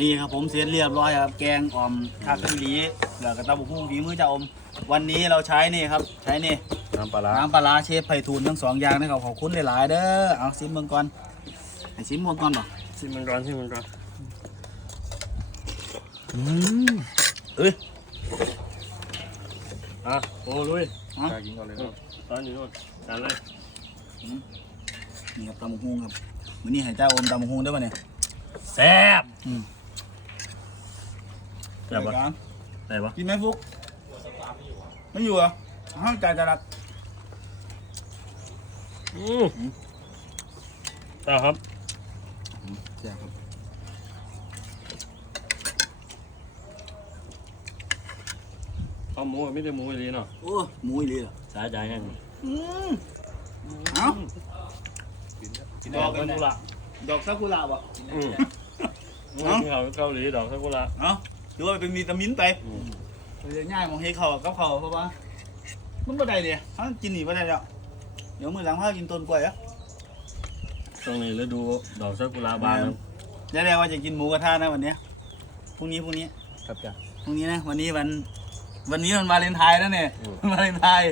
นี่ครับผมเสร็จเรียบร้อยครับแกงอ่อมทักอีหลีแล้วก็ตำบุกหุ่งฝีมือจ่าอม วันนี้เราใช้นี่ครับ ใช้นี่น้ำปลาร้าน้ำปลาร้าเชฟไผ่ทูลทั้งสองอย่างนะครับขอบคุณหลายๆเด้อเอาซิมเมืองก่อนให้ซิมเมืองก่อนบ่ชิมมันก่อนชิมมันก่อนอืมเอ้ยอะโอ้ลุยอะกินก่อนเลยตอนอยู่นู่นจานเลยนี่ครับตำบุกหุ่งครับวันนี้ให้เจ้าอมตำบุกหุ่งได้ป่ะเนี่ยแซ่บอืม แซ่บปะรายการแซ่บปะกินไหมฟุกไม่อยู่เหรอห้างจ่ายจะรักอืมแซ่บครับใช่ครับข้าวหมูไม่ได้หมูดีเนาะโอ้หมูอีหลีเหรอสายใจแห้งอืมเอ้าดอกซากุระดอกซากุระบ่อืมเอ้ากินข้าวเกาหลีดอกซากุระเอ้า ถือว่าเป็นวิตามินไปอืมเดี๋ยวง่ายมองเฮเขากับเขาเพราะว่ามันบ่ได้เนี่ยเขากินหนีบ่ได้แล้วเดี๋ยวมือหลังพากินต้นกล้วยอะตรงนี้ฤดูดอกซากุระบานนะแน่ๆว่าจะกินหมูกระทะนะวันเนี้ยพรุ่งนี้พรุ่งนี้ครับจ้ะพรุ่งนี้นะวันนี้วัน วันนี้มันวาเลนไทน์แล้วเนี่ยอืมวันวาเลนไทน์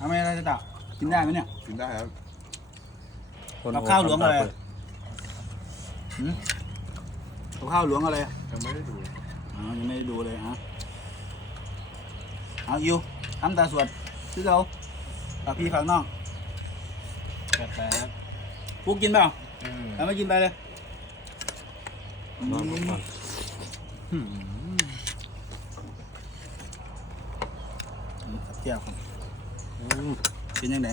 ทำไมเราจะตักกินได้ไหมเนี่ยกินได้ครับกับข้าวหลวงอะไร กับข้าวหลวงอะไรยังไม่ได้ดูอ๋อยังไม่ได้ดูเลยฮะเอาอยู่ทำตาสวดคือเราฝากพี่ฝากน้องกาแฟฟุกกินเปล่าอืมแล้วไม่กินไปเลยนอนก่อนเจียวครับอืมเป็นยังไง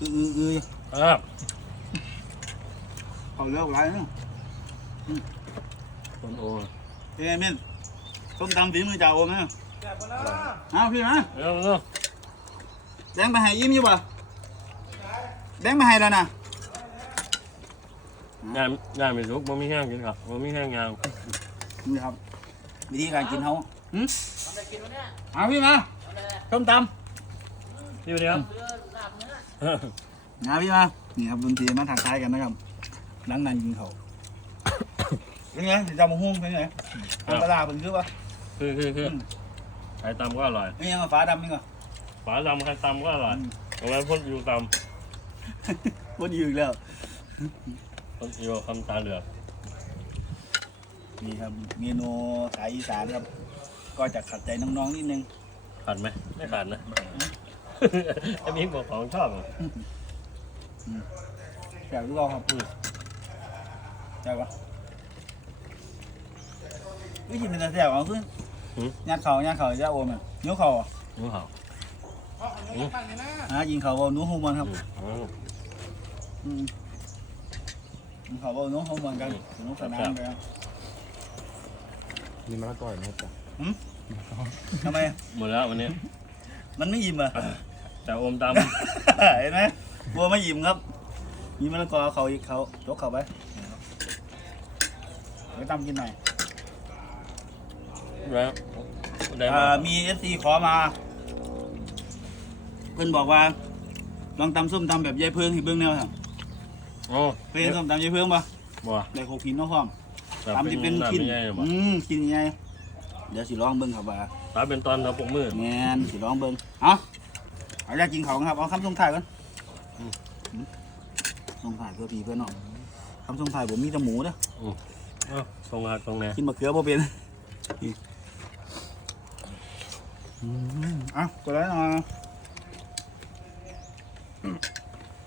อืออืออือครับเขาเลือกไรเนาะ ต้นโอเป็นไงเม่นส้มตำฝีมือจ่าโอมนะเอาพี่มาเร็วเร็วแดงไปให้ยิ้มอยู่ป่ะแดงไปให้แล้วนะงานงานไม่สุกมันมีแห้งกินครับมันมีแห้งยางนี่ครับวิธีการกินเขาหืมเอาพี่มาส้มตนี่เดียวำนะพี่มานี่ครับดนตรีมาถักทายกันนะครับหลังนั้นกินเขาว เป็นไงจำมะฮุ่งเป็นไงทำปลาร้าเป็นคือป่ะคือคือคือไข่ตำก็อร่อยนี่ยังฟ้าดำนี่ก็ฝาดำไข่ตำก็อร่อยตรงนั้นพ่นอยู่ตพูดอยู่อีกแล้วำพ่นอยู่คำตาเหลือกนี่ครับเมนูสายอีสานครับ ก็จะขัดใจน้องๆนิดนึงขาดไหมไม่ขาดนะอันนี้บอกของชอบอะแซ่บทุกเราครับอืมแซ่บปะ วิธีเป็นการแซ่บเอาขึ้นยัดเข่ายัดเข่าจะโอมอะนิ้วเข่าอะงูเห่าฮะยิงเข่าเอานู้ฮูมันครับอืม อืมยิงเข่าเอานู้ฮูมันกันสนุกสนานไปครับมีมะละกอไหมครับจ๊ะทำไมหมดแล้ววันนี้ มันไม่อิ่มอะ แต่อมตเห็นไหมบัวไม่อิ่มครับมีมะละกอเขาอีกเขายกเขาไปไปตำกินหน่อยำ แล้วได้อ่ามามีเอฟซีขอมาเพิ่นบอกว่า ลองตำส้มตำแบบยายเพิงให้เบิ่งแนวครับโอ้เคยเห็นส้มตำยายเพิงปะบัวได้โคกหินเน้องพร้อมแบบตำที่เป็นแบบชิ้นใหญ่ๆบ่อืมชิ้นใหญ่เดี๋ยวสิลองเบิ่งครับว่าตาเป็นตอนเราปกมือ แมนสิลองเบิ่งเอาเอาอยากกินเขาครับเอาคำส่งท้ายก่อนอืมอืมส่งท้ายเพื่อพี่เพื่อน้องคำส่งท้ายผมมีแต่หมูเด้อ เอ้าตรงมาตรงไหนกินมะเขือบ่เป็น อืมเอะกดไลค์หน่อย